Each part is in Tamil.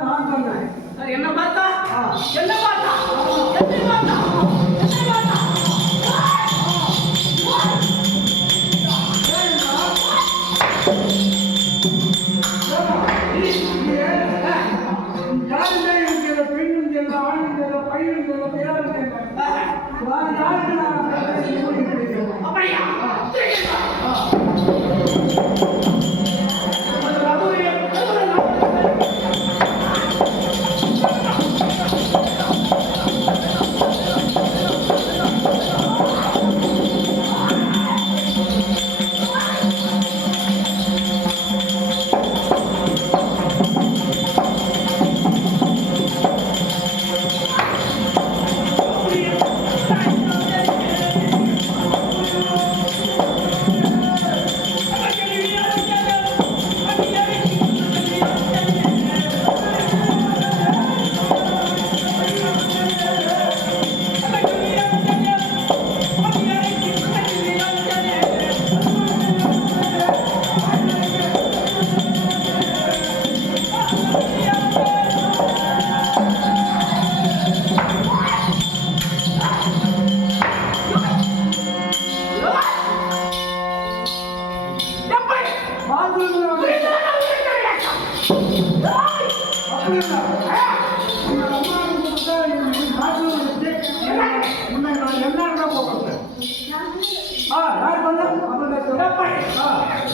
நான் சொன்னேன். என்ன பார்த்தா என்ன பார்த்தா எப்படி பார்த்தா எப்படி பார்த்தா அப்படியா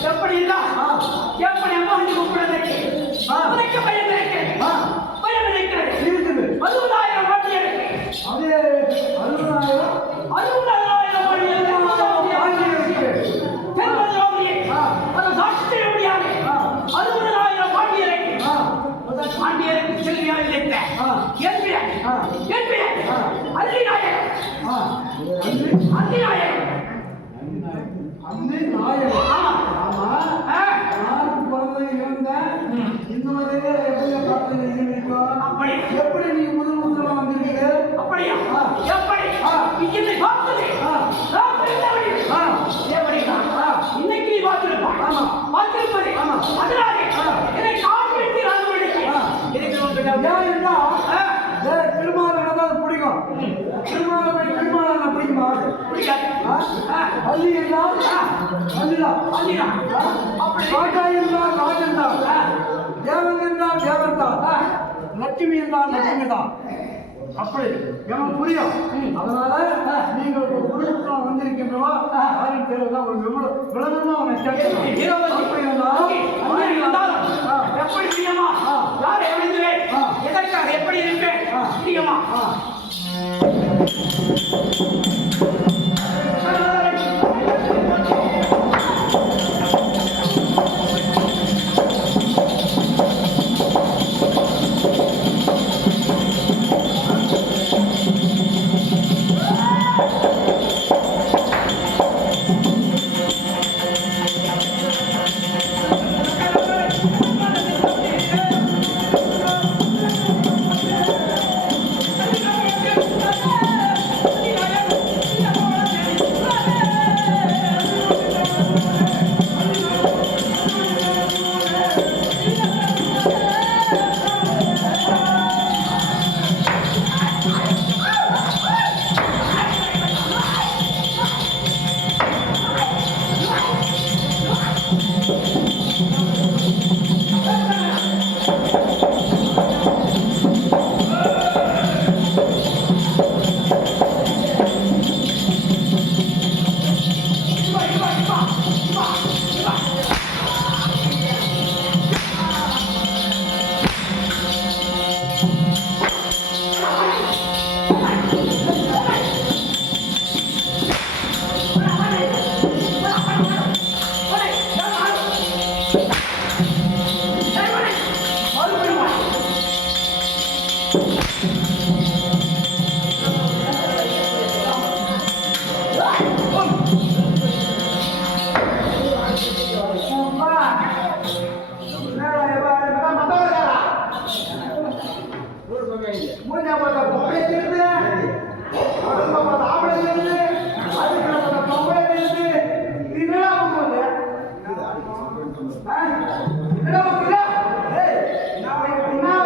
எப்படி இல்ல எப்படி அம்மா வந்து கூப்பிடுறதுக்கு உனக்கு பயம் இருக்கிறது பயம் இருக்கிறது 60,000 வட்டி இருக்கு அது 60,000 பாண்டியருக்கு செல்வியாக இருந்த எப்படி நீ முதல் முதல்ல வந்திருக்கீங்க? அப்படியா எப்படி இன்னைக்கு பார்த்தது இன்னைக்கு நீ பார்த்திருப்பான் பார்த்திருப்பது அதனாலே என்னை காப்பிட்டு திருமால் நடந்தால் பிடிக்கும். திருமால் பிடிக்குமா? அள்ளி என்றால் காட்டாய் என்றால் காஜென்றால் தேவன் என்றால் தேவன் தான் லட்சுமி என்றால் லட்சுமி தான். அப்படி எனக்கு புரியும். அதனால நீங்கள் ஒரு குடும்பத்தில் வந்திருக்கின்றவா யாரும் தெரியல ஒரு விளம்பரமா எப்படி பிரியமா யார் எழுதுவேன் எதற்காக எப்படி இருப்பேன் பிரியமா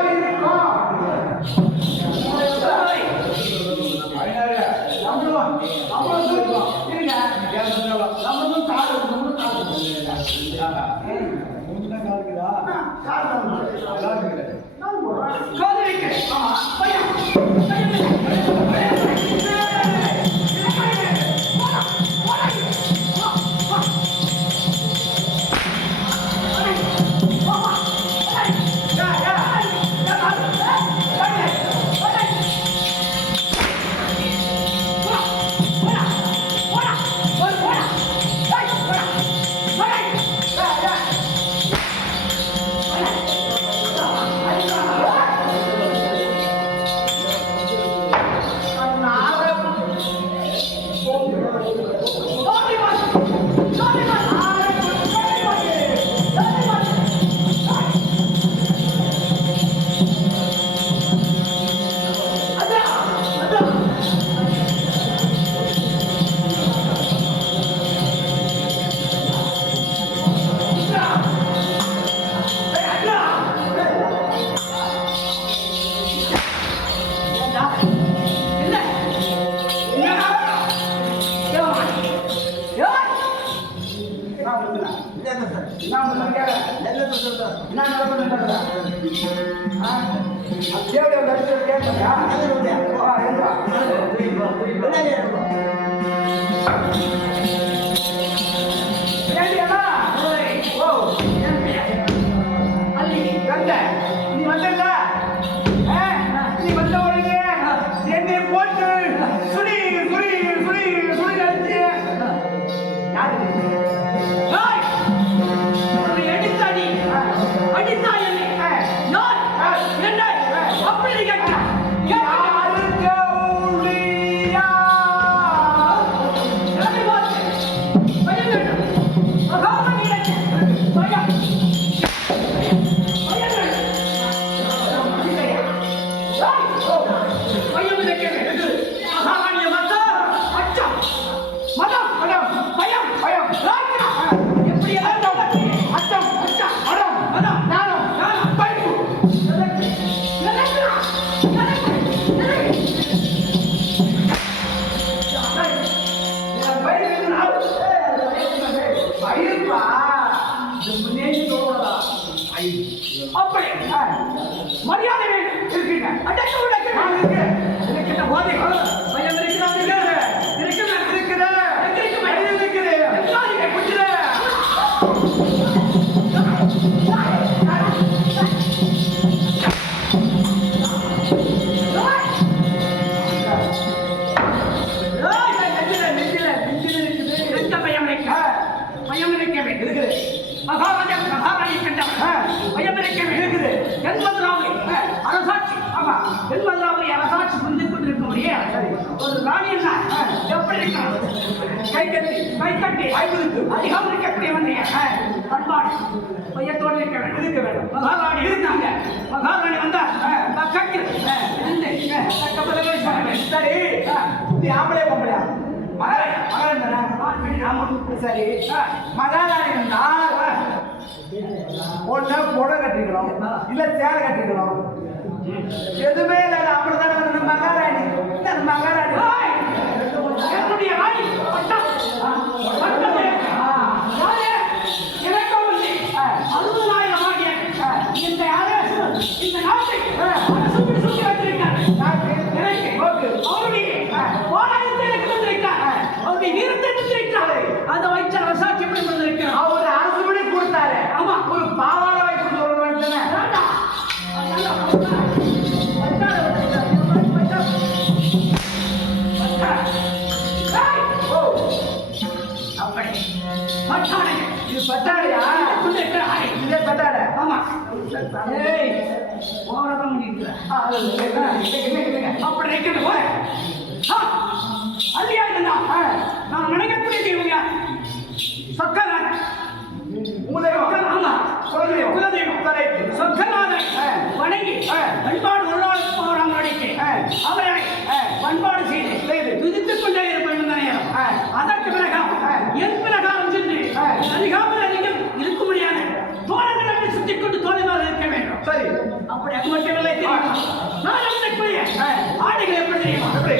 என்ன காதலிக்கிறேன். பயம். மரியாதை இருக்கீங்க அடக்க உடக்க இருக்கிற போதை பயம் அரசாட்சி புரிந்து கொண்டிருக்கக்கூடிய ஒரு ராணி எப்படி கை கட்டி அதிகம் இருக்கக்கூடிய பண்பாடு பையத்தோடு இருக்க வேண்டும் மகாராணி இருந்தாங்க மகாராணி வந்தா சரி இது ஆம்பளை பொம்பளையா சரி மகாராணி இருந்தா ஒண்ணு புடவை கட்டிக்கிறோம் இல்ல சேலை கட்டிக்கிறோம் எதுவுமே இல்லை அப்படிதான் மகாராணி மகாராணி என்னுடைய ராணி இந்த நாட்டை சுற்றி வைத்திருக்காரு அவருடைய அவருடைய வீரத்தை எடுத்திருக்காரு அதை வைச்ச அரசாட்சி எப்படி வந்திருக்கிறார் அவர் அரசுபடி கொடுத்தாரு ஆமா ஒரு பாவாடை வைத்து சொல்ல வேண்டும் இது பட்டாடையா இதே பட்டாடை ஆமா அப்படி நிற்கிறது போல அல்லையா நான் நினைக்கக்கூடிய தெய்வங்க சொக்கநாதன் சொக்கநாதன் வணங்கி பண்பாடு ஒரு நாள் போகிறாங்க அவரை பண்பாடு செய்து துதித்துக் கொண்டே இருப்பேன் நேரம் அதற்கு பிறகு என் பிரகாரம் சென்று அதிகாமல் அதிகம் இருக்க முடியாது தோழர்கள் சுற்றிக் கொண்டு தோழமாக இருக்க வேண்டும் சரி அப்படி அது மட்டுமில்லை தெரியுமா நான் நினைக்கக்கூடிய ஆடைகள் எப்படி தெரியுமா எப்படி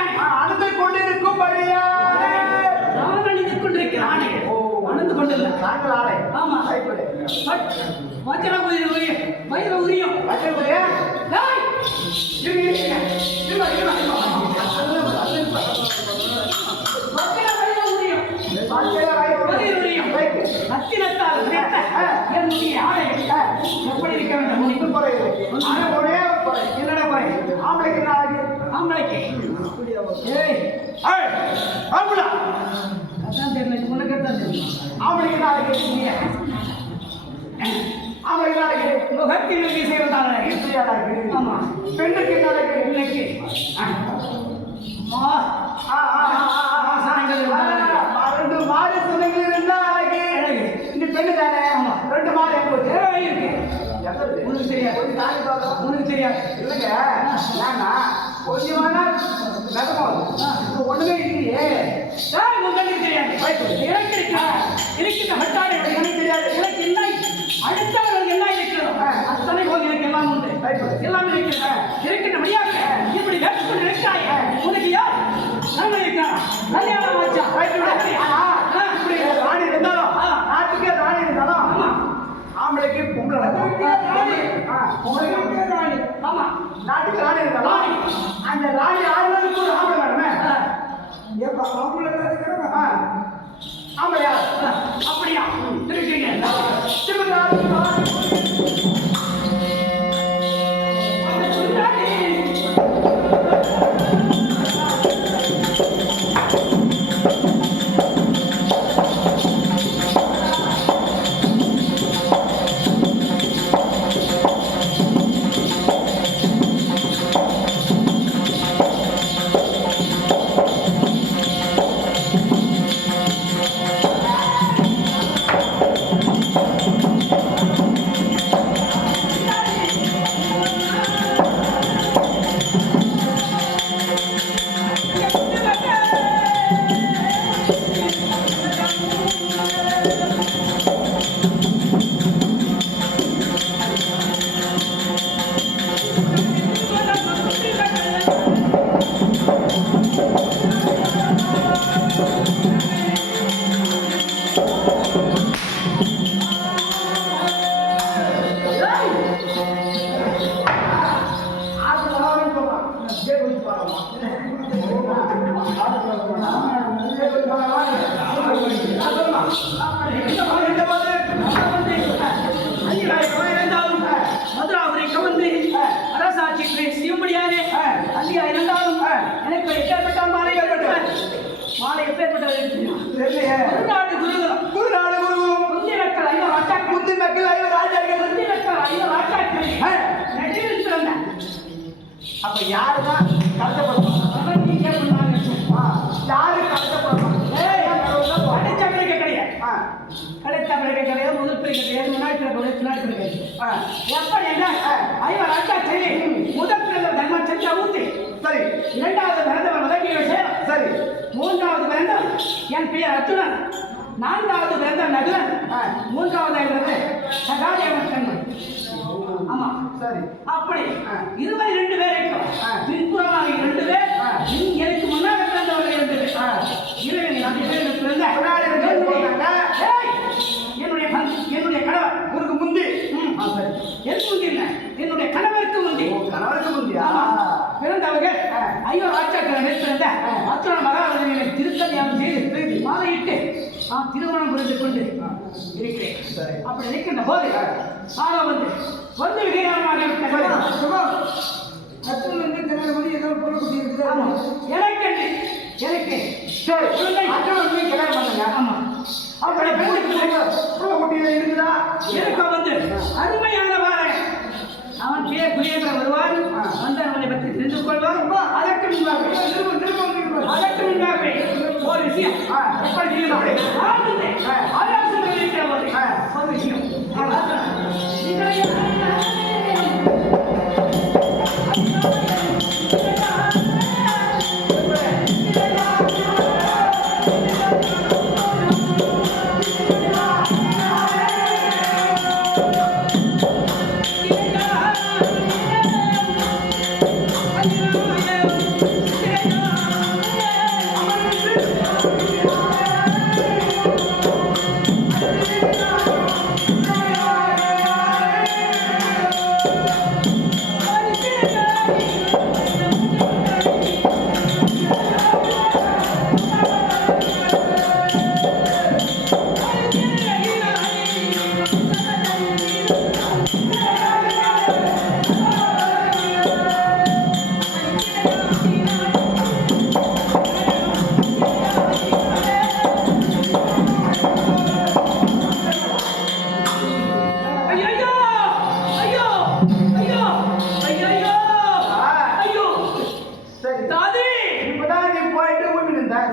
யானை அழுது கொண்டிருக்கும் வழியா நான் அணிந்து கொண்டிருக்கிறேன் அணிந்து கொண்டிருந்த நாங்கள் ஆலை ஆமா வஜ்ர உரியம் வயிறு உரியம் எப்படி இருக்க வேண்டும் என்னடா குறை ஆம்பளைக்கு நாளைக்கு ஆம்பளைக்கு அதான் தெரியல உனக்கு தான் தெரியும் ஆம்பளைக்கு நாளைக்கு ஆம்பளைக்கு நாளைக்கு முகத்தில் வீசை வந்தாலே ஆமா பெண்ணுக்கு நாளைக்கு இன்னைக்கு ரெண்டு மாடு துணைகள் இருந்தா நாளைக்கு இந்த பெண்ணு தானே ரெண்டு மாடு எப்போ இருக்கு உனக்கு தெரியாது உனக்கு தெரியாது இல்லைங்க ஏன்னா கொஞ்சமான நகரம் ஒண்ணுமே இல்லையே உங்களுக்கு தெரியாது எனக்கு இருக்கின்ற ஹட்டாடை எனக்கு தெரியாது எனக்கு என்ன அடுத்தவர்கள் என்ன இருக்கிறோம் அத்தனை போது எனக்கு எல்லாம் உண்டு எல்லாமே இருக்கின்ற முடியாது இப்படி வேற்றுக்கொண்டு நினைச்சாய் உனக்கு யார் நம்ம இருக்கிறான் கல்யாணம் ஆச்சா இப்படி ராணி இருந்தாலும் நாட்டுக்கே ராணி இருந்தாலும் ஆம்பளைக்கு பொம்பளை ராணி ஆமா நாட்டுக்கு ராணி இருந்தாலும் அந்த ராணி ஆளுநருக்கு ஒரு ஆம்பளை வேணுமே ஆம்பளையா அப்படியா இருக்கீங்க அப்ப யாருதான் கஷ்டப்படுவாங்க யாரு கஷ்டப்படுவாங்க கிடையாது முதல் பிள்ளை கிடையாது முன்னாடி பிள்ளை பின்னாடி பிள்ளை கிடையாது எப்படி என்ன ஐவர் அக்கா சரி முதல் பிள்ளை தர்மம் செஞ்சா ஊத்தி சரி இரண்டாவது பிறந்தவர் உதவியை செய்யணும் சரி மூன்றாவது பிறந்தவர் என் பெயர் அர்ஜுனன் நான்காவது பிறந்தவர் நகுலன் மூன்றாவது பிறந்த சகாதேவன் கண்ணன் ஆமா சரி அப்படி 22 பேர் இருக்கும் பின்புறமாக 2 பேர் எனக்கு முன்னாடி பிறந்தவர்கள் 2 பேர் 2 பேர் பிறந்த என்னுடைய கணவர் உனக்கு முந்தி எனக்கு முந்தி இல்லை என்னுடைய கணவருக்கு முந்தி கணவருக்கு முந்தியா பிறந்தவர்கள் ஐவர் ஆட்சியாளர் பிறந்த அர்ச்சன மகாராஜனை திருக்கல்யாணம் செய்து மாலையிட்டு நான் திருமணம் புரிந்து கொண்டு இருக்கிறேன் அப்படி இருக்கின்ற போது ஆனா வந்து விஜயமாக எனக்கு சரி கல்யாணம் பண்ணுங்க ஆமா அப்படி குட்டியில இருக்குதா எனக்கு வந்து அருமையான வாரன் அவன் பேர் குடியேற்ற வருவான் வந்து அவனை பற்றி தெரிந்து கொள்வான் அதற்கு முன்பாக ஒரு விஷயம் எப்படி ஆலோசனை இருக்கிற ஒரு விஷயம் Yeah.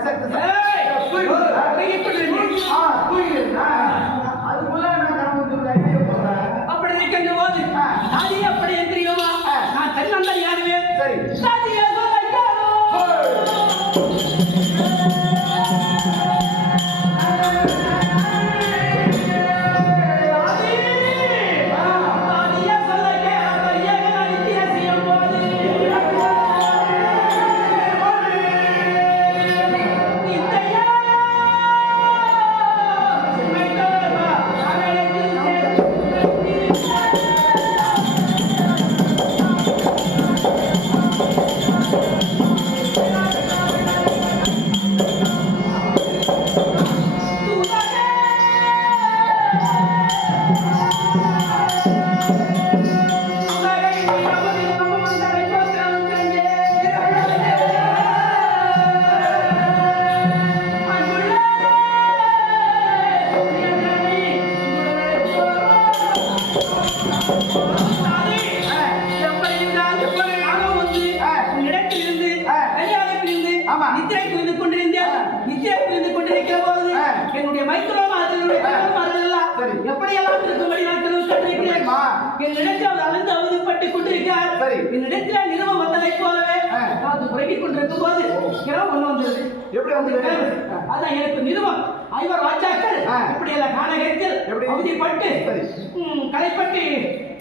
சக்தி ஏய், உறங்கிக் கொண்டிருந்தேன். அதுக்குள்ள நான் கனவு ஐடியா போடுறேன். அப்படி இருக்கின்ற போது தாதி அப்படி எந்திரியோமா நான் தென்னந்த யாருமே சரி. தாதியை சொல்ல என்னுடைய மைத்திரமாதனுடைய எப்படியெல்லாம் இருக்கும்படி நான் கண்டிருக்கிறேன். என்னிடத்தில் அளந்து அவதிப்பட்டு கொண்டிருக்கிறார். என்னிடத்தில் நிறுவ வந்ததைப் போலவே நான் உறங்கிக் கொண்டிருக்கும் போது இரவு ஒண்ணு வந்தது. எப்படி வந்தது? அதான் எனக்கு நிறுவம் ஐவர் வாச்சாக்கள் இப்படியெல்லாம் காணகத்தில் அவதிப்பட்டு களைப்பட்டு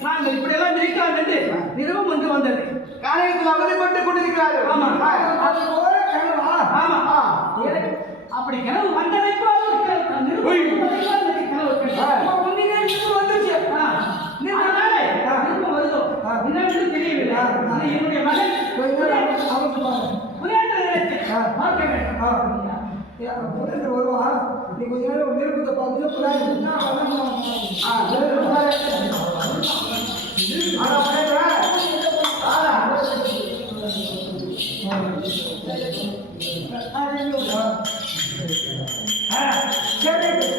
நாங்கள் இப்படியெல்லாம் இருக்கிறோம் என்று நிறுவம் ஒன்று வந்தது. காலையில் அவதிப்பட்டு கொண்டிருக்கிறார்கள். ஆமா. அது போல கனவா? ஆமா. அப்படி கனவு வந்ததை போல ஒரு கனவு ஒன்றிலே நின்று வந்துச்சு. என்னன்னு தெரியவில்லை. என்னுடைய மகன் அவருக்கு பார்க்க வேண்டும். புரிந்து வருவான். நீ கொஞ்ச நேரம் நிருபத்தை பார்த்துட்டு புரியாது. சரி